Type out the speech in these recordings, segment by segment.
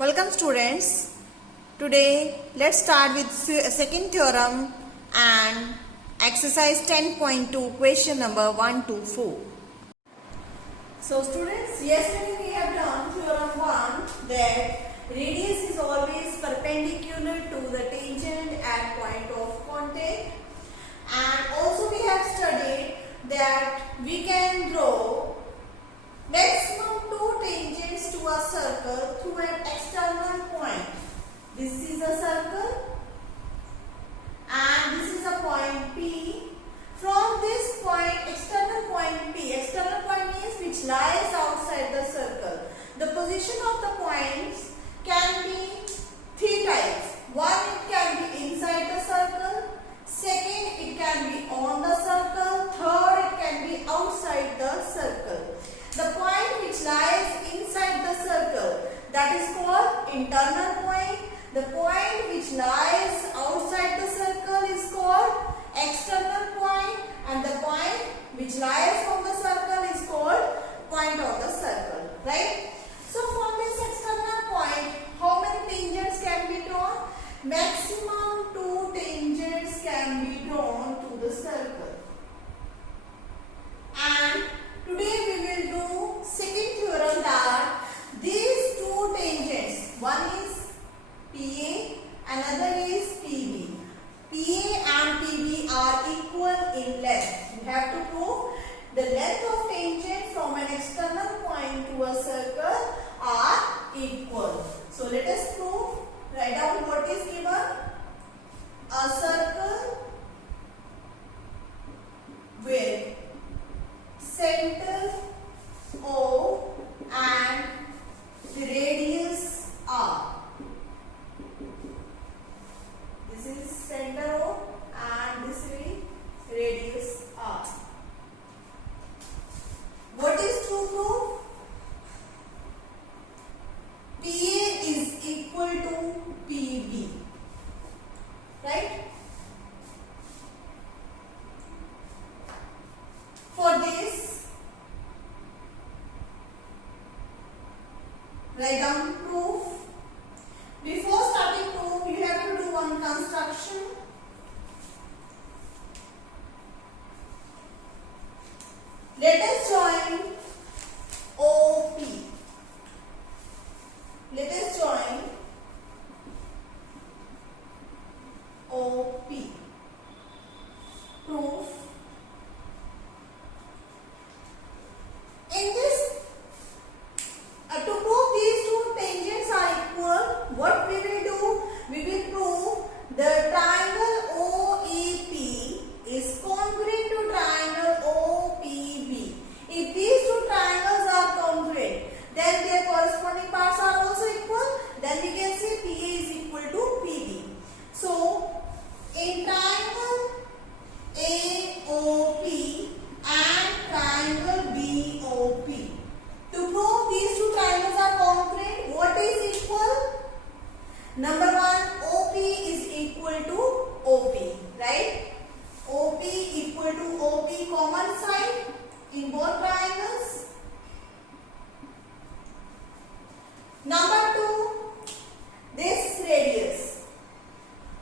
Welcome students. Today let's start with second theorem and exercise 10.2 question number 1 to 4. So students, yesterday we have done theorem 1 that radius is always perpendicular to the tangent at point of contact, and also we have studied that we can draw maximum two tangents to a circle through an external point. This is a circle and this is a point P. From this point, external point P, external point means which lies outside the circle. The position of the points can be three types. One, it can be inside the circle. Second, it can be on the circle. Third, it can be outside the circle. The point which lies inside the circle, that is called internal point. The point which lies outside the circle is called external point, and the point which lies on the circle is called point on the circle, right? So from this external point, how many tangents can be drawn? Maximum two tangents can be drawn to the circle. And today we will do second theorem that these two tangents, one is PA, another is PB. PA and PB are equal in length. You have to prove the length of tangent from an external point to a circle are equal. So let us prove. Write down what is given. A circle with center O and the radius R. This is center O and this is radius R. What is to prove? PA is equal to PB, right? For this, write down proof. Before starting proof, you have to do one construction. Let us join OP. Let us join OP. Proof. In this, to prove these two tangents are equal, what we will do? We will prove the triangle OEP is congruent to triangle OPB. If these two triangles are congruent, then their corresponding parts are also equal. Then we can say PA is equal to PB. So, in triangle AOP and triangle BOP, to prove these two triangles are congruent, what is equal? Number one, OP is equal to OP, right? OP equal to OP common side in both triangles. Number two, this radius.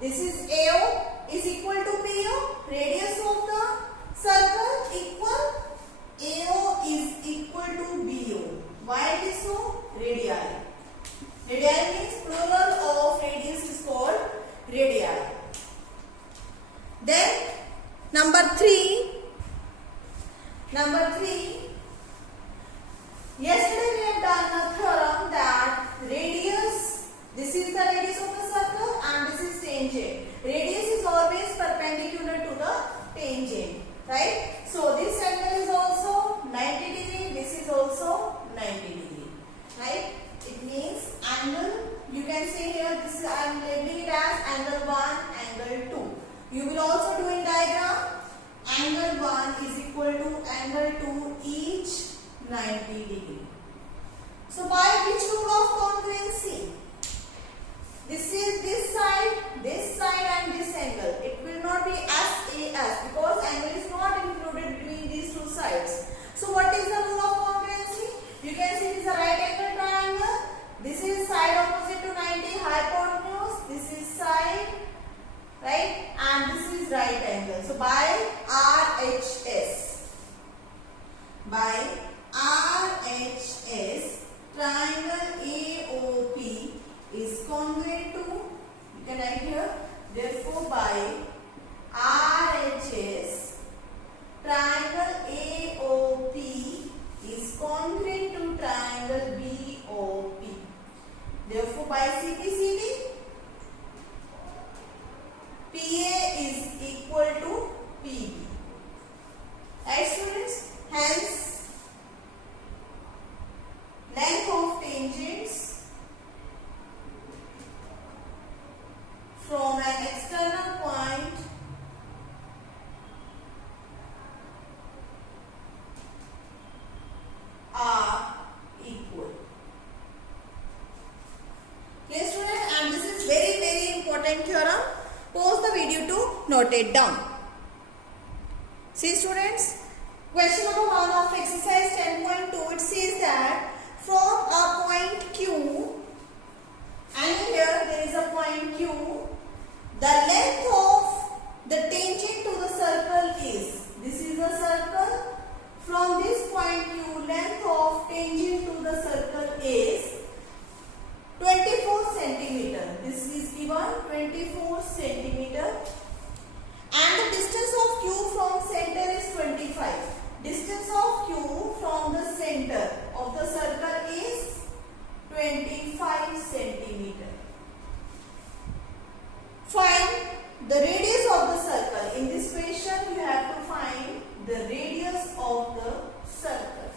This is AO is equal to PO. Radius of the circle equal. AO is equal to BO. Why it is so? Radii. Radii means plural of radius is called radii. Then number three. Yesterday we have done a theorem that radius, this is the radius of the circle and this is tangent. Radius is always perpendicular to the tangent, right? So this angle is also 90 degree, this is also 90 degree, right? It means angle, you can say here, this is, I am labeling it as angle 1, angle 2. You will also do in diagram, angle 1 is equal to angle 2, each 90 degree. So by which rule of congruency? This is this side and this angle. It will not be SAS because angle is not included between these two sides. So what is the rule of congruency? You can see it is a right angle triangle. This is side opposite to by CPCD. PA is equal to PB. Right students? Hence, length of tangents from an external point are equal. Clear students? And this is very important theorem. Pause the video to note it down. See students, question number 1 of exercise 10.2, it says that from a point Q, and here there is a point Q, the length of the tangent to the circle is, this is a circle, from this point Q, length of tangent to the circle is 24 centimeter. This is given 24 centimeter. And the distance of Q from center is 25. Distance of Q from the center of the circle is 25 centimeter. Find the radius of the circle. In this question, you have to find the radius of the circle.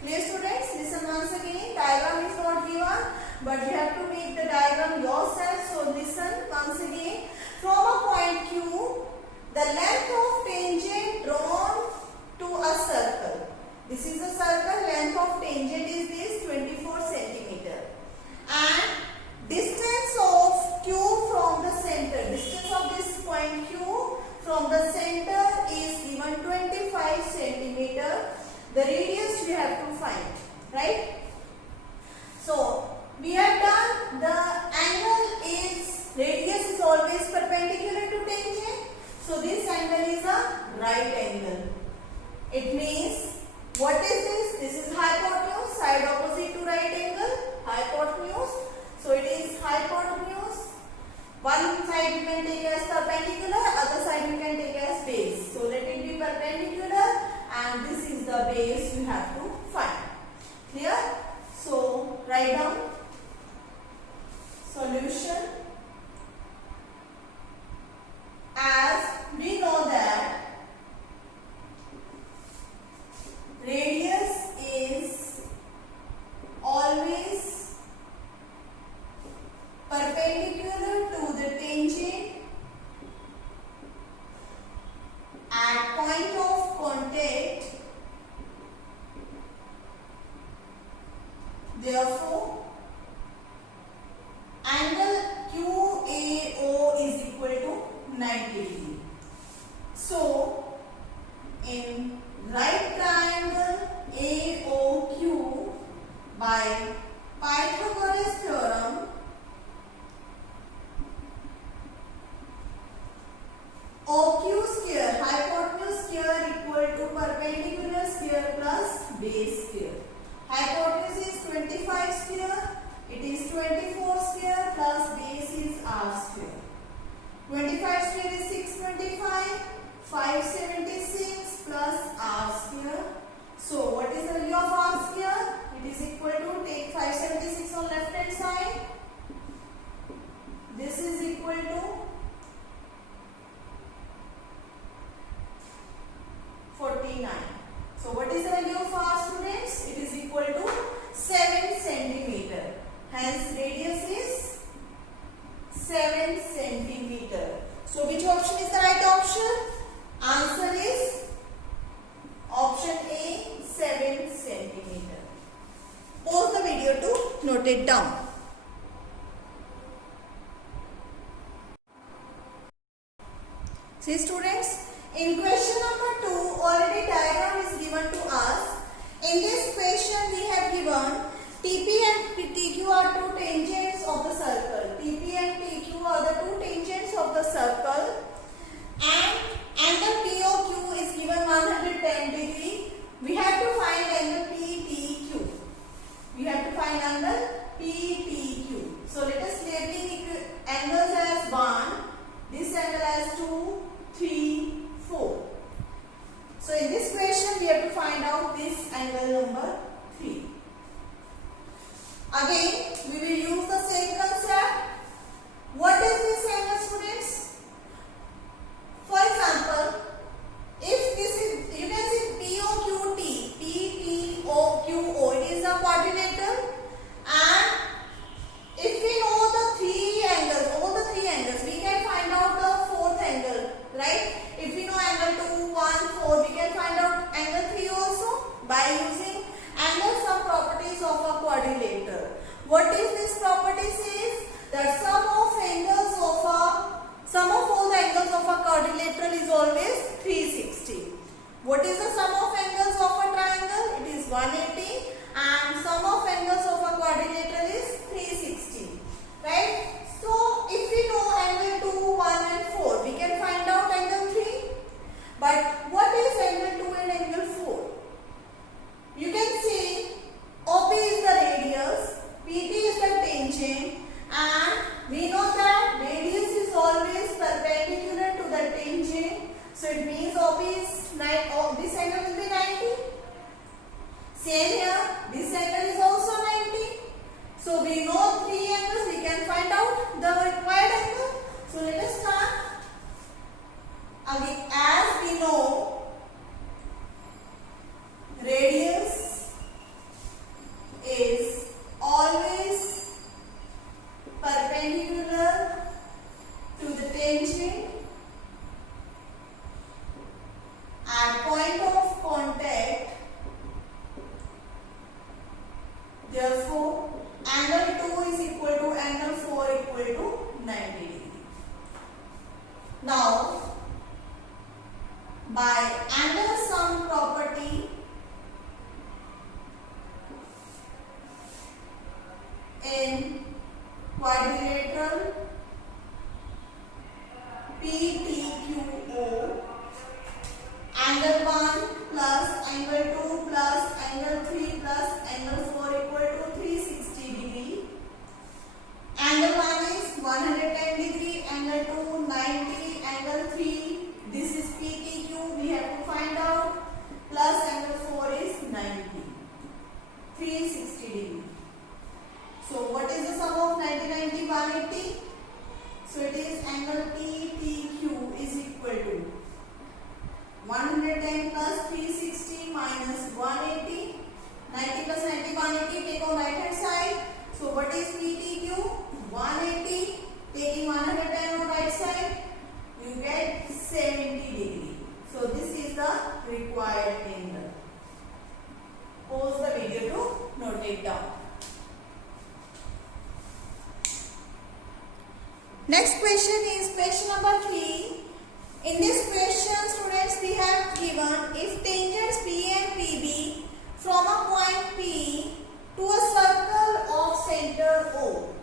Clear students? Listen once again. Diagram is not given, but you have to make the diagram yourself. So listen once again. From a point Q, the length of tangent drawn to a circle. This is a circle. Length of tangent is this 24 centimeter. And distance of Q from the center. Distance of this point Q from the center is given 25 centimeter. The radius you have to find, right? So we have done, the angle is, radius is always perpendicular to tangent. So this angle is a right angle. It means, what is this? This is hypotenuse, side opposite to right angle, hypotenuse. So it is hypotenuse. One side you can take as perpendicular, other side you can take as base. So let it be perpendicular, and this is the base you have to find. Clear? So write down solution. As we know that radius is always perpendicular to the tangent at point of contact. Therefore, angle QAO is equal to 90 degree. So, in right triangle AOQ, by Pythagoras theorem, OQ square, hypotenuse square equal to perpendicular square plus base square. Hypotenuse is 25 square, it is 24 square plus base is R square. 25 square is 625, 576 plus R square. So what is the value of R square? It is equal to, take 576 on left hand side. This is equal to 49. So what is the value of R students? It is equal to 7 centimeter. Hence radius is 7 centimeter. So which option is the right option? Answer is option A, 7 centimeter. Pause the video to note it down. See students, in question number 2, already diagram is given to us. In this question we have given TP and TQ are two tangents of the circle. TP and TQ are the two tangents of the circle. And angle POQ is given 110 degree. We have to find angle PTQ. We have to find angle PTQ. So let us label angles as 1, this angle as 2, 3, 4. So in this question we have to find out this angle number 3. Again we will use Same here, this angle is also 90. So we know three angles, we can find out the required angle. So let us start. Again, as we know, radius is always perpendicular to the tangent at point of contact. Therefore, angle 2 is equal to angle 4 equal to 90 degree. Now, by angle sum property, in quadrilateral PTQO, angle 1 plus angle 2 plus angle 3 plus angle 4 equal to 360 degree. Angle 1 is 110 degree, angle 2 90, angle 3, this is PTQ, we have to find out, plus angle 4 is 90, 360 degree. So what is the sum of 90, 90, 180? So it is angle PTQ is equal to 110 plus 360 minus 180. 90 plus 90, 180. Take on right hand side. So what is PTQ? 180. Taking 110 on right side, you get 70 degree. So this is the required angle. Pause the video to note it down. Next question is question number 3. In this question, students, we have given if tangents P and PB from a point P to a circle of center O.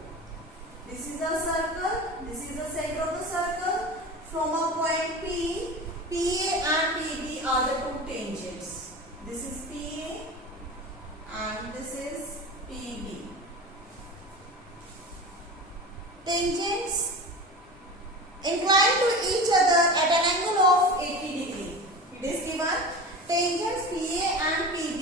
This is a circle, this is the center of the circle. From a point P, PA and PB are the two tangents. This is PA and this is PB. Tangents inclined to each other at an angle of 80 degree. It is given tangents PA and PB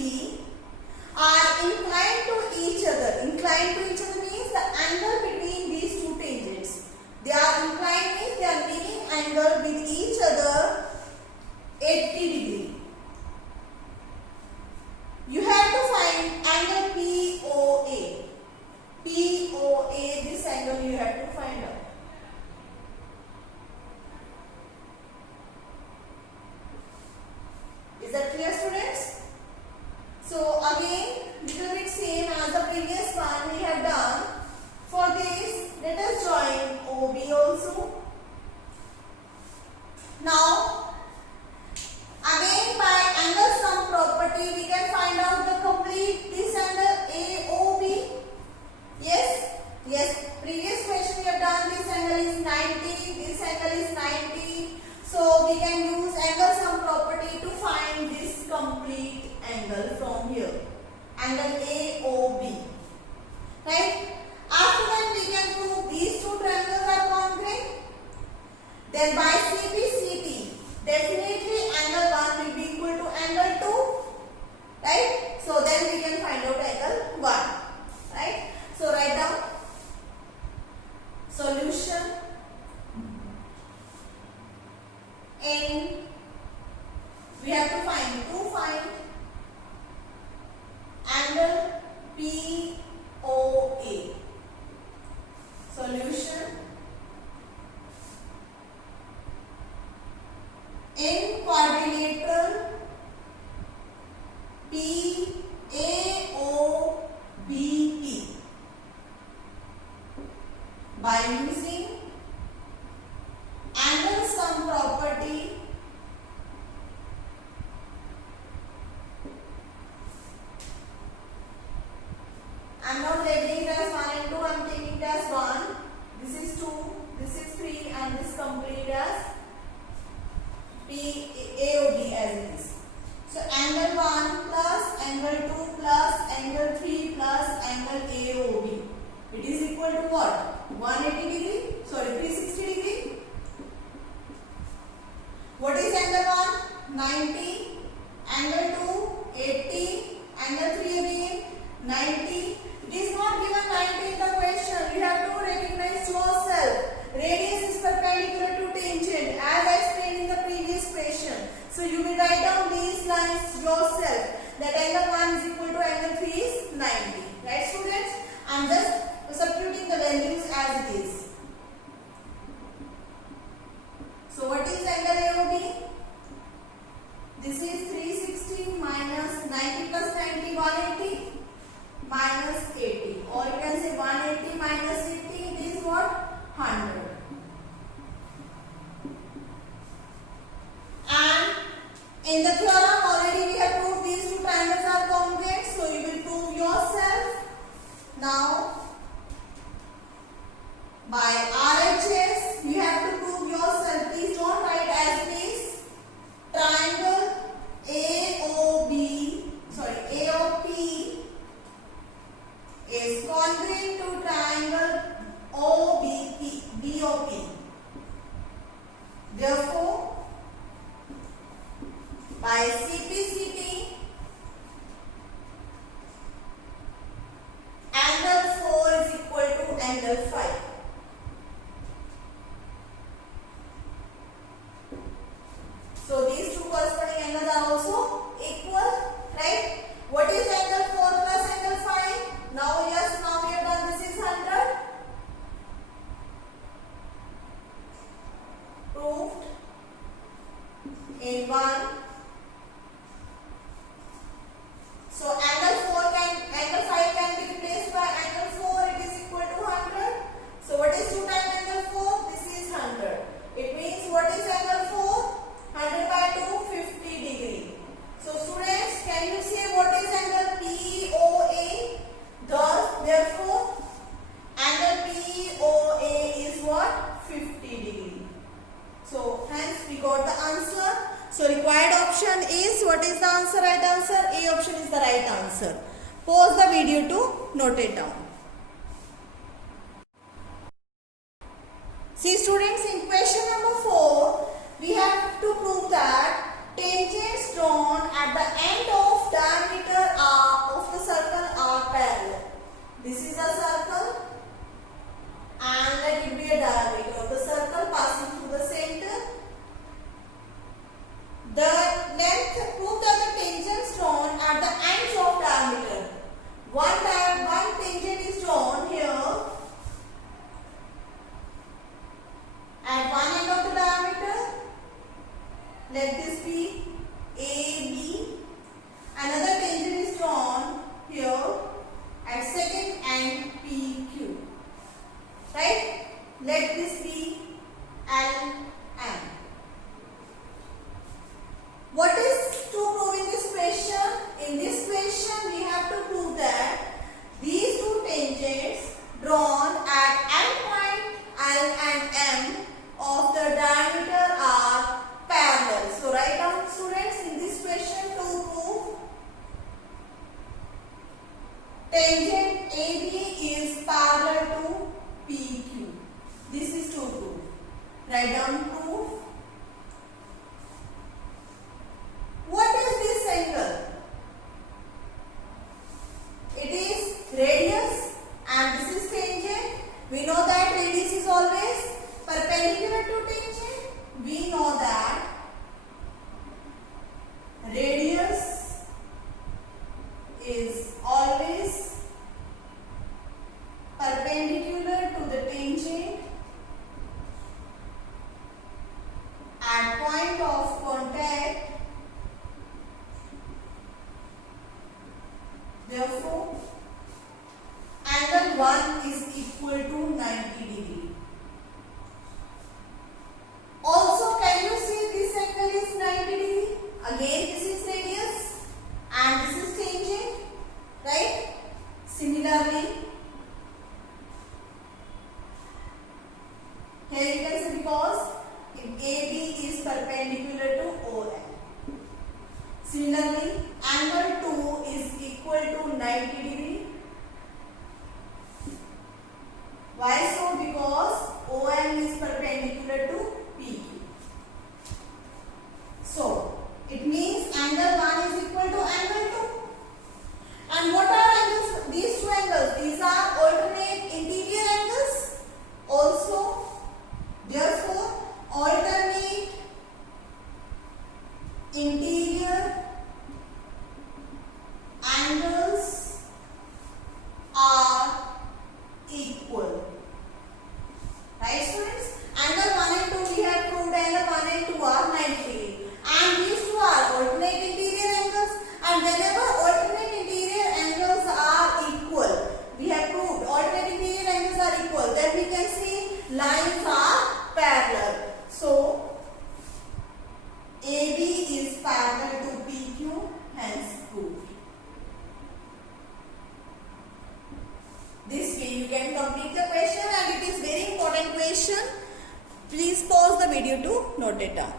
are inclined to each other. Inclined to each other means the angle between these two tangents. They are inclined means they are making angle with each other 80 degree. You have to find angle POA. POA, this angle you have to find out. Is that clear, students? So again, little bit same as the previous one we have done. For this, let us join OB also. Now, again by angle sum property, we can find out the complete this angle AOB. Yes? Yes. Previous question we have done, this angle is 90, this angle is 90. So we can use angle sum property to find this complete angle from here. Angle AOB. Right? After that we can prove these two triangles are congruent. Then by CP, definitely angle 1 will be equal to angle 2. Right? So then we can find out angle 1. Right? So write down solution. And we have to find angle POA. Solution. In quadrilateral PAOBP by using angle sum property, I am not labeling it as 1 and 2, I am taking it as 1. This is 2, this is 3 and this complete as AOB as it is. So angle 1 plus angle 2 plus angle 3 plus angle AOB. It is equal to what? 180 degree? Sorry, 360 degree. What is angle 1? 90. Angle 2? 80. Angle by RHS. You have to prove yourself. Please don't write as this. Triangle AOP is congruent to triangle BOP. Therefore, by CPCT, angle 4 is equal to angle 5. So these two corresponding angles are also equal, right? What is angle 4 plus angle 5? Now we have done this is 100. Proved in 1. So angle 5 can be replaced by angle 4. It is equal to 100. So what is 2 times angle 4? This is 100. It means what is angle 4? 100 by 2, 50 degree. So students, can you say what is angle POA? Therefore, angle POA is what? 50 degree. So hence we got the answer. So required option is, what is the answer? Right answer? A option is the right answer. Pause the video to note it down. See students, in question number 4, we have to prove that tangents drawn at the end of diameter of the circle are parallel. This is a circle and let it be a diameter of the circle passing through the center. The length, prove that the tangents drawn at the ends of diameter. One tangent is drawn here at one end of the diameter. Let this be AB. Another tangent is drawn here at second end PQ. Right? Let this be LM. What is to prove in this question? In this question, we have to prove that these two tangents drawn at end point L and M of the diameter are parallel. So write down students in this question to prove tangent AB is parallel to PQ. This is to prove. Write down proof. What is this angle? It is radius and this is tangent. We know that radius is always perpendicular to tangent. We know that radius is always perpendicular to the tangent at point of contact. Therefore, angle 1 is equal to 90 solution. Please pause the video to note it down.